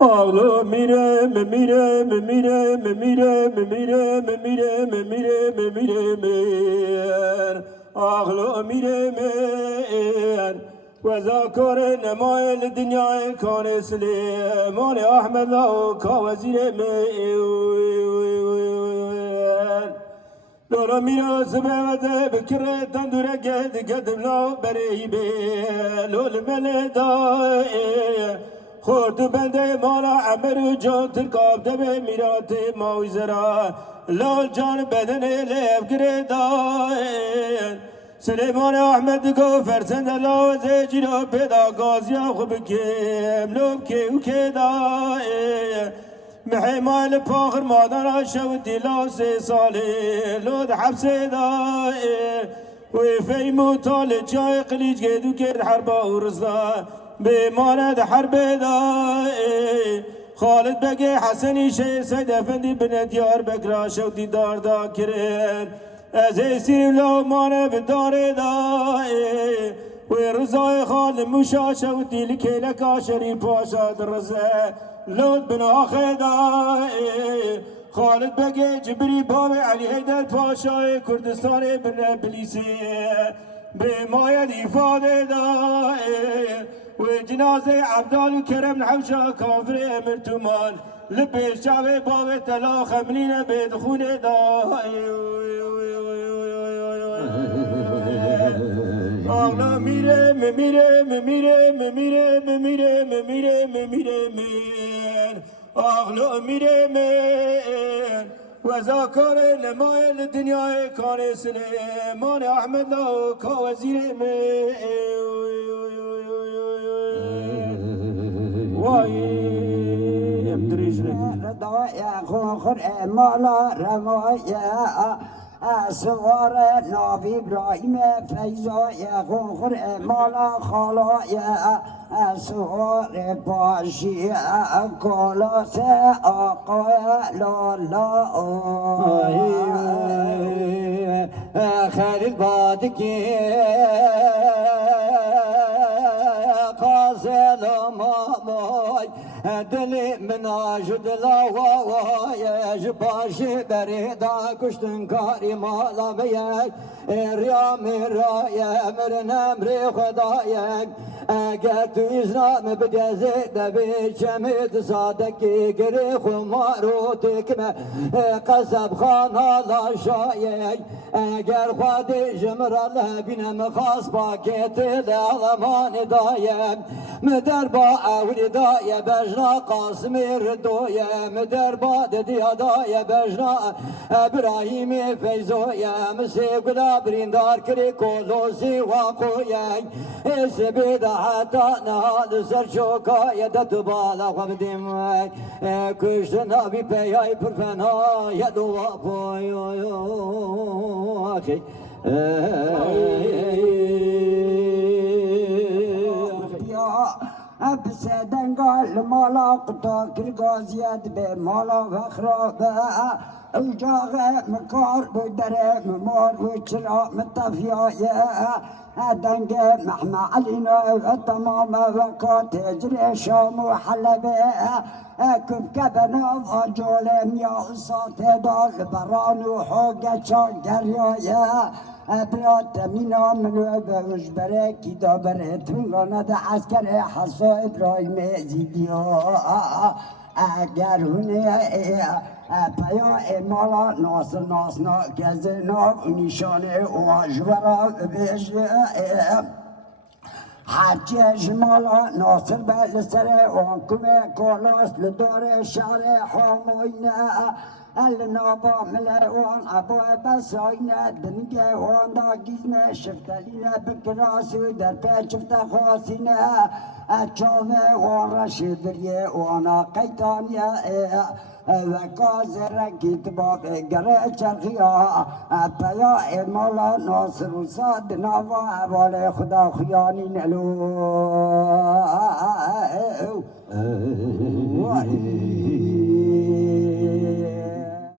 Ağlı mir ağlı mir وذاكر نمائل الدنيا كان سليمان أحمد له كوزير لورا ميرا سبعة بكرة تندورة قدم لا بريبي لول ملداي خورد بنده مالا عمر و جان ترکاب دبه میرات موزرا لال جان بدن لیف گردائن سلیمان احمد گو فرسند لاوزه جیرا پیدا گازیا خوب کم لوب که او که دائن محیمال پاخر مادر شو دیلا 3 ساله لود حبس دائن و فیمو تال جای قلیج گدو کرد حربا و رزا بماند حرب دائي خالد بقي حسني شي سيد افندي بن ديار بكرا شوتي دار داكرين ازيسي لو مانا بدار دائي ورزاي خالد مشا شوتي لكيلكا شريف باشا درزة لود بن اخي دائي خالد بقي جبري بابي علي هيدر باشا كردستان بن بليسي بمايد إفادة دائي وجنازة عبدال وكرم الحوشة كافر أمر تمال لبي الشعب باب تلا خملين بدخون دائي أغلا ميرم أغلا ميرم وذاكر نمائل الدنيا كان سليمان أحمد له كوزير واي امدريج رضايا خوخر مالا رمايا سوار نبی ابراهیم فیضای خوخر مالا خالای سوار باشی کلاس آقای لالا خیلی بادگی قاسل مامای دلی مناجد لاوای جباشی بریدا کشتن کاری مالا بیای ریا مرای امر نمر خدای اگر تو اسلام بدزه دبی چمت صادقی گری خمارو تکمه قصب خانا لا شای اگر خود جمر بینم خاص باکت لعلمان دایم مدر با اولی دای بجنا قاسم ردویم در باد دیادای بجنا ابراهیم فیزویم سیگلا بریندار کری کلوسی واقویم اس بیدا حتا نهال سرچوکای دتو بالا خبدیم کشت نبی پیای پرفنا یدو واپوی آخی بسدن قال مالا قطا كل غازيات بمالا فخرا اوجاغ مكار بدره ممار وشرا مطفيا دنگ محمى علينا التمام وكان تجري شام وحلب كبكبنا وجولم يا صوت دال بران وحوق شاقر برات مینا منو به وجبره کی دابره تونگانا ده عسکر حسا ابراهیم زیدیا اگر هونه پیا مالا ناصر ناسنا گزنا نشانه واجورا بیش هرچی جمالا ناصر به سر وانکومه کالاس لدار شهر حاموینه النابا ملعون ابو بساینه دنگه واندا گیزنه شفتلینه بکراسو در پیچفت خواسینه اچانه وان رشدریه وانا قیتانیه و کازر کتباب گره چرخیا پیا مالا ناصر و ساد نوا حوال خدا خیانی نلو